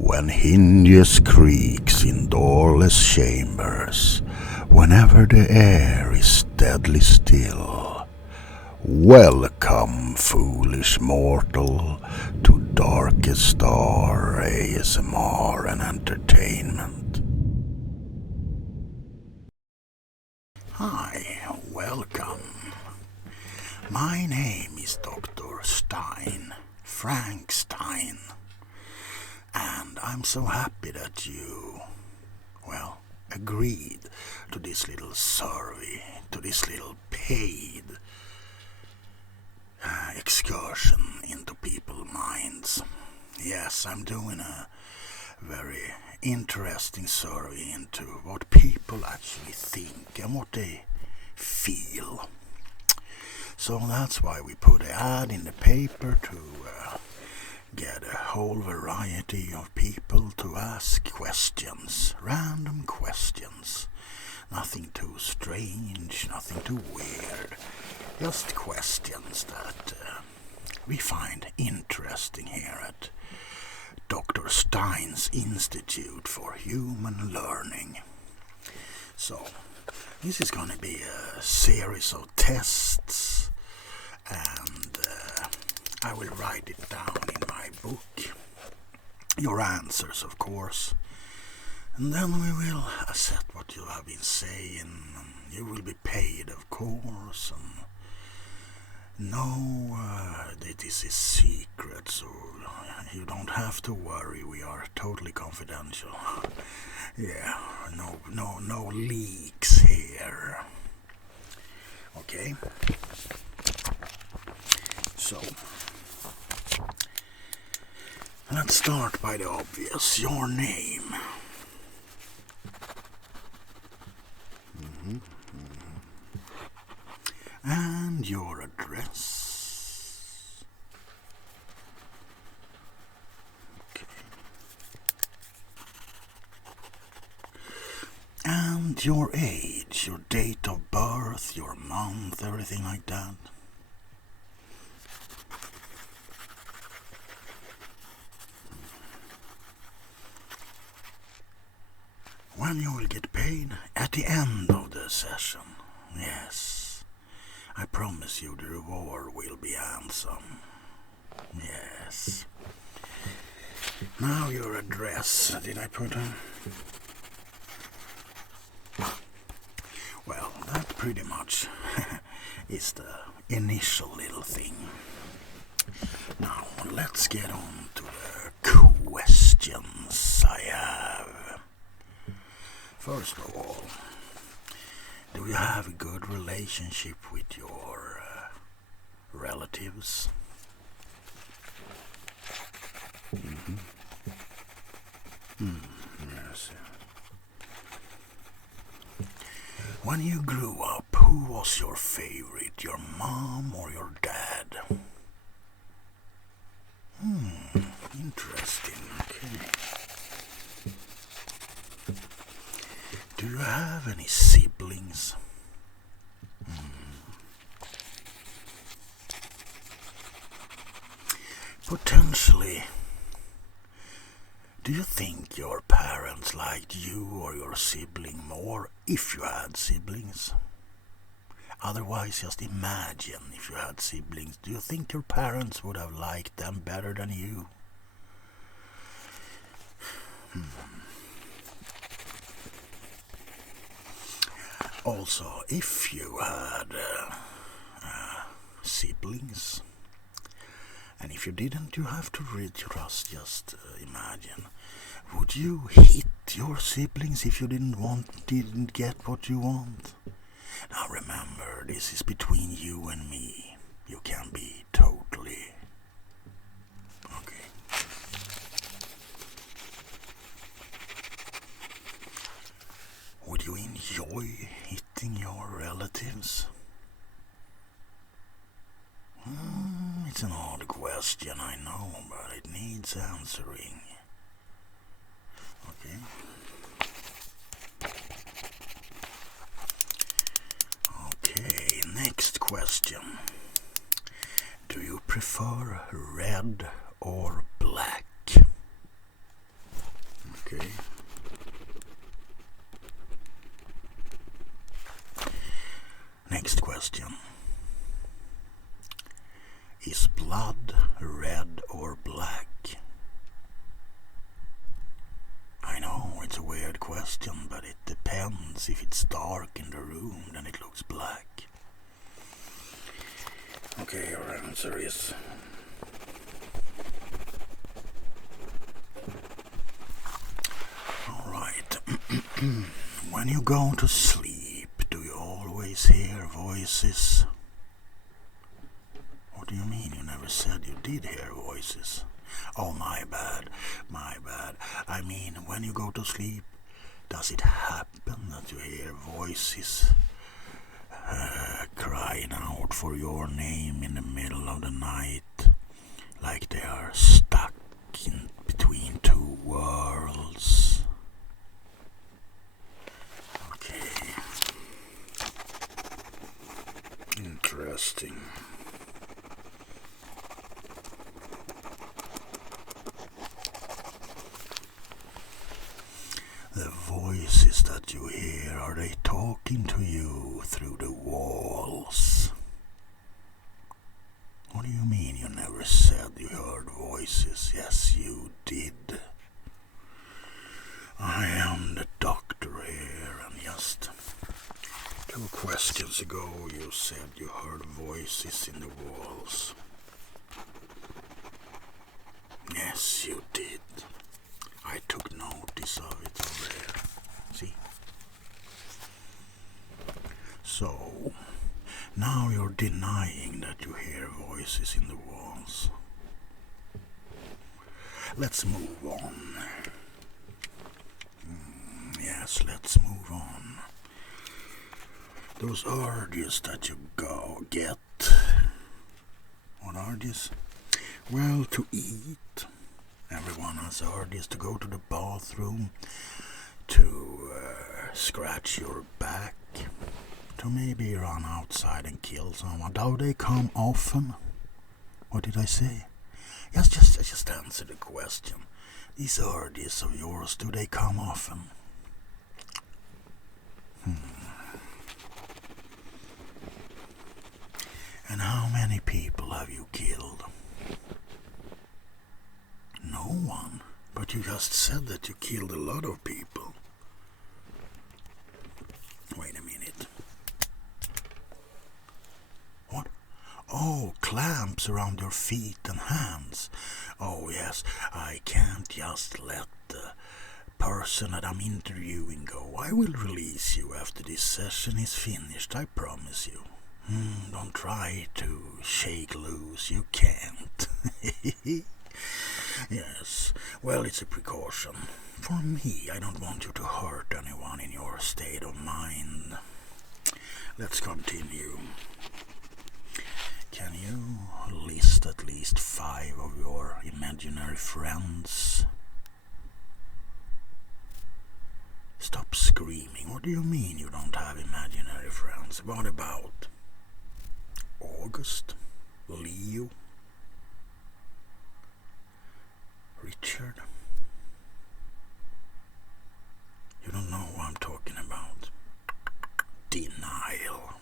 When hinges creaks in doorless chambers, whenever the air is deadly still, welcome, foolish mortal, to Darkest Star ASMR and Entertainment. Hi, welcome. My name is Dr. Stein, Frank Stein. And I'm so happy that you, agreed to this little survey, to this little paid excursion into people's minds. Yes, I'm doing a very interesting survey into what people actually think and what they feel. So that's why we put an ad in the paper to get a whole variety of people to ask questions, random questions. Nothing too strange, nothing too weird. Just questions that we find interesting here at Dr. Stein's Institute for Human Learning. So, this is going to be a series of tests, and I will write it down in my book. Your answers, of course. And then we will assess what you have been saying. You will be paid, of course. And no, this is secret, so you don't have to worry. We are totally confidential. Yeah, no leaks here. Okay. So, let's start by the obvious. Your name. And your address. Okay. And your age, your date of birth, your month, everything like that. When you will get paid? At the end of the session. Yes. I promise you the reward will be handsome. Yes. Now your address. Did I put on? Well, that pretty much is the initial little thing. Now, let's get on to the questions I have. First of all, do you have a good relationship with your relatives? Yes. When you grew up, who was your favorite, your mom or your dad? Interesting. Okay. Do you have any siblings? Potentially. Do you think your parents liked you or your sibling more if you had siblings? Otherwise, just imagine if you had siblings. Do you think your parents would have liked them better than you? Also, if you had siblings, and if you didn't, you have to just imagine. Would you hit your siblings if you didn't get what you want? Now remember, this is between you and me. You can be totally okay. Would you enjoy hitting your relatives? It's an odd question, I know, but it needs answering. Okay. Okay, next question. Do you prefer red or black? Okay. Next question. Is blood red or black? I know it's a weird question, but it depends. If it's dark in the room, then it looks black. Okay, your answer is... Alright. When you go to sleep, do you always hear voices? What do you mean? You never said you did hear voices. Oh, my bad. I mean, when you go to sleep, does it happen that you hear voices crying out for your name in the middle of the night, like they are stuck in between two worlds? Okay. Interesting. The voices that you hear, are they talking to you through the walls? What do you mean you never said you heard voices? Yes, you did. I am the doctor here, and just 2 questions ago you said you heard voices in the walls. Yes, you did. I took notice of it over there. See? So, now you're denying that you hear voices in the walls. Let's move on. Yes, let's move on. Those urges that you get. What urges? Well, to eat. Everyone has urges to go to the bathroom, to scratch your back, to maybe run outside and kill someone. Do they come often? What did I say? Yes, just answer the question. These urges of yours, do they come often? And how many people have you killed? No one. But you just said that you killed a lot of people. Wait a minute. What? Oh, clamps around your feet and hands. Oh yes, I can't just let the person that I'm interviewing go. I will release you after this session is finished, I promise you. Don't try to shake loose, you can't. Yes, well, it's a precaution. For me, I don't want you to hurt anyone in your state of mind. Let's continue. Can you list at least 5 of your imaginary friends? Stop screaming. What do you mean you don't have imaginary friends? What about August, Leo, Richard? You don't know what I'm talking about. Denial.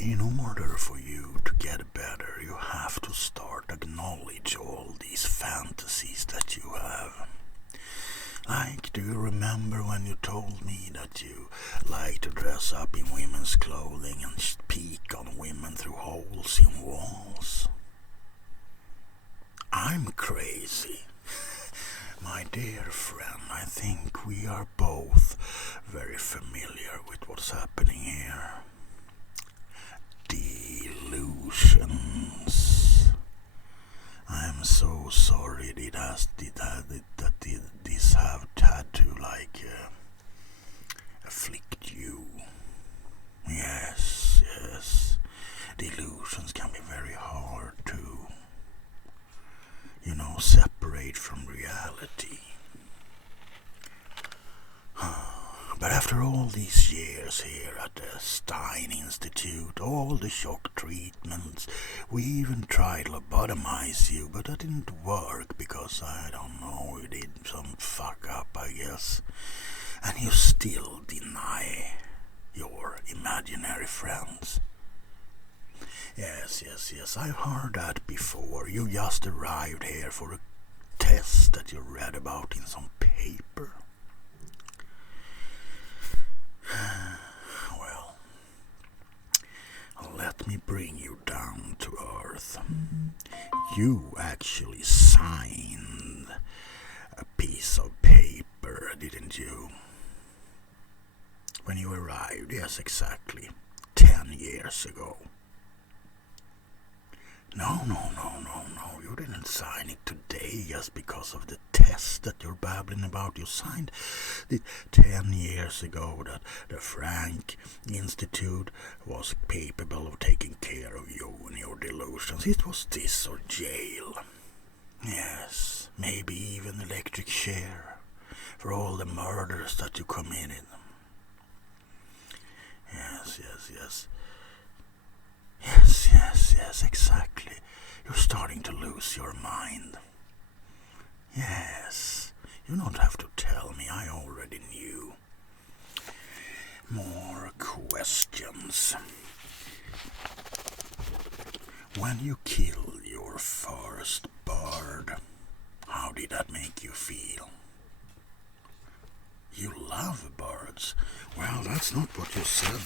In order for you to get better, you have to start acknowledge all these fantasies that you have. Like, do you remember when you told me that you like to dress up in women's clothing and peek on women through holes in walls? I'm crazy. My dear friend, I think we are both very familiar with what's happening here. Delusions. I'm so sorry that this have had to afflict you. Yes. Delusions can be very hard to, separate from reality. But after all these years here at the Stein Institute, all the shock treatments, we even tried to lobotomize you, but that didn't work because, I don't know, you did some fuck up, I guess. And you still deny your imaginary friends. Yes, I've heard that before. You just arrived here for a test that you read about in some paper. Well, let me bring you down to earth. You actually signed a piece of paper, didn't you? When you arrived, yes, exactly, 10 years ago. No, you didn't sign it today just because of the test that you're babbling about. You signed it 10 years ago that the Frank Institute was capable of taking care of you and your delusions. It was this or jail. Yes, maybe even electric chair for all the murders that you committed. Yes, exactly. You're starting to lose your mind. Yes, you don't have to tell me, I already knew. More questions. When you killed your first bird, how did that make you feel? You love birds. Well, that's not what you said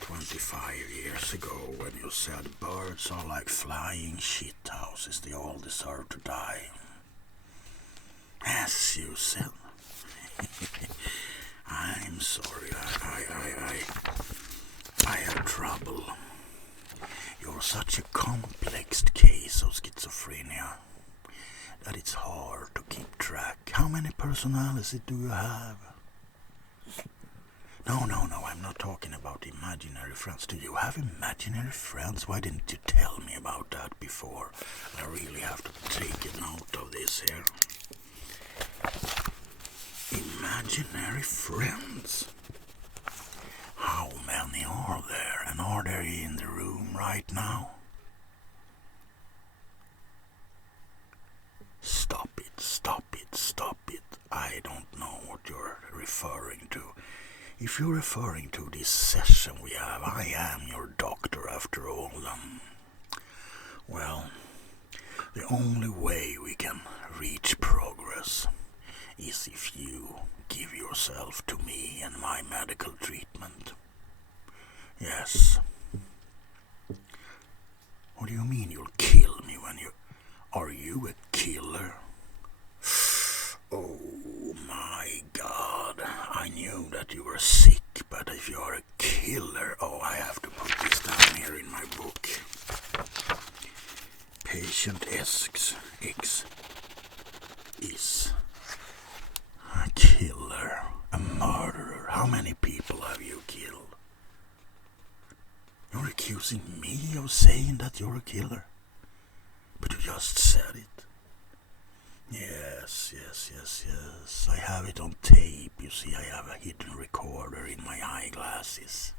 25 years ago when you said birds are like flying shit houses, they all deserve to die. As you said. I'm sorry, I have trouble. You're such a complex case of schizophrenia that it's hard to keep track. How many personalities do you have? No, I'm not talking about imaginary friends. Do you have imaginary friends? Why didn't you tell me about that before? I really have to take a note of this here. Imaginary friends. How many are there? And are they in the room right now? Stop it. I don't know what you're referring to. If you're referring to this session we have, I am your doctor after all. Well, the only way we can reach progress is if you give yourself to me and my medical treatment. Yes. What do you mean you'll kill me when you... Are you a killer? Oh my God, I knew that you were sick, but if you're a killer... Oh, I have to put this down here in my book. Patient X is a killer, a murderer. How many people have you killed? You're accusing me of saying that you're a killer? But you just said it. Yes. I have it on tape. You see, I have a hidden recorder in my eyeglasses.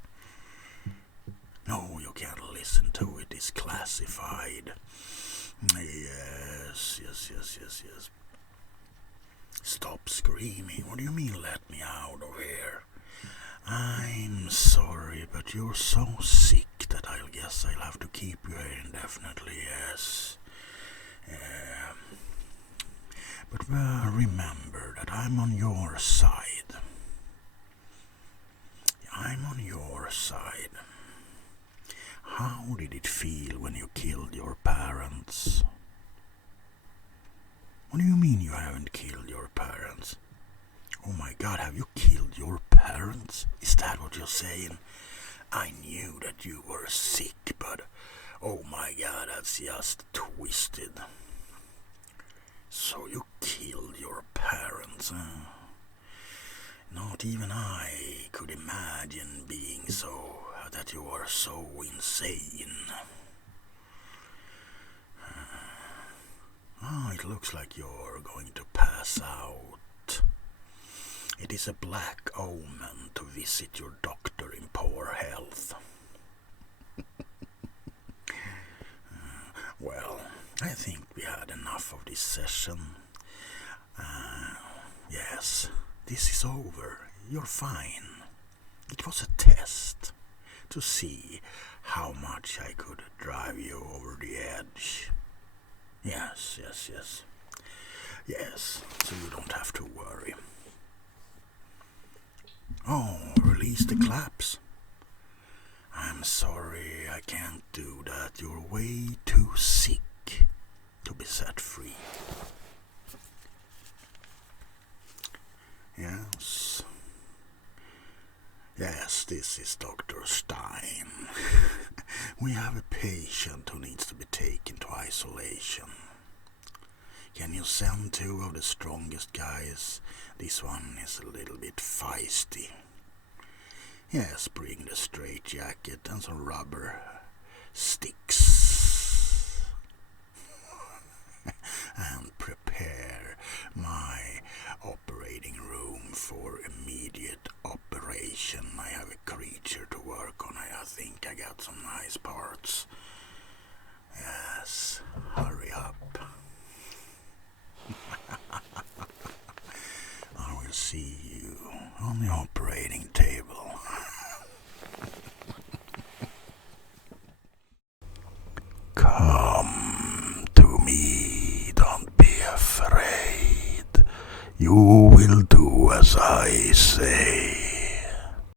No, you can't listen to it. It's classified. Yes. Stop screaming. What do you mean, let me out of here? I'm sorry, but you're so sick that I guess I'll have to keep you here indefinitely, yes. But remember that I'm on your side. I'm on your side. How did it feel when you killed your parents? What do you mean you haven't killed your parents? Oh my God, have you killed your parents? Is that what you're saying? I knew that you were sick, but oh my God, that's just twisted. So you killed your parents, huh? Not even I could imagine being so, that you are so insane. Oh, it looks like you're going to pass out. It is a black omen to visit your doctor in poor health. Well, I think we had enough of this session. Yes, this is over. You're fine. It was a test to see how much I could drive you over the edge. Yes. Yes, so you don't have to worry. Oh, release the claps. I'm sorry, I can't do that. You're way too sick to be set free. Yes, this is Dr. Stein. We have a patient who needs to be taken to isolation. Can you send 2 of the strongest guys? This one is a little bit feisty. Yes, bring the straitjacket and some rubber sticks. And prepare my operating room for immediate operation. I have a creature to work on. I think I got some nice parts. Yes, hurry up. I will see you on the operating table. Come to me, don't be afraid. You will do as I say.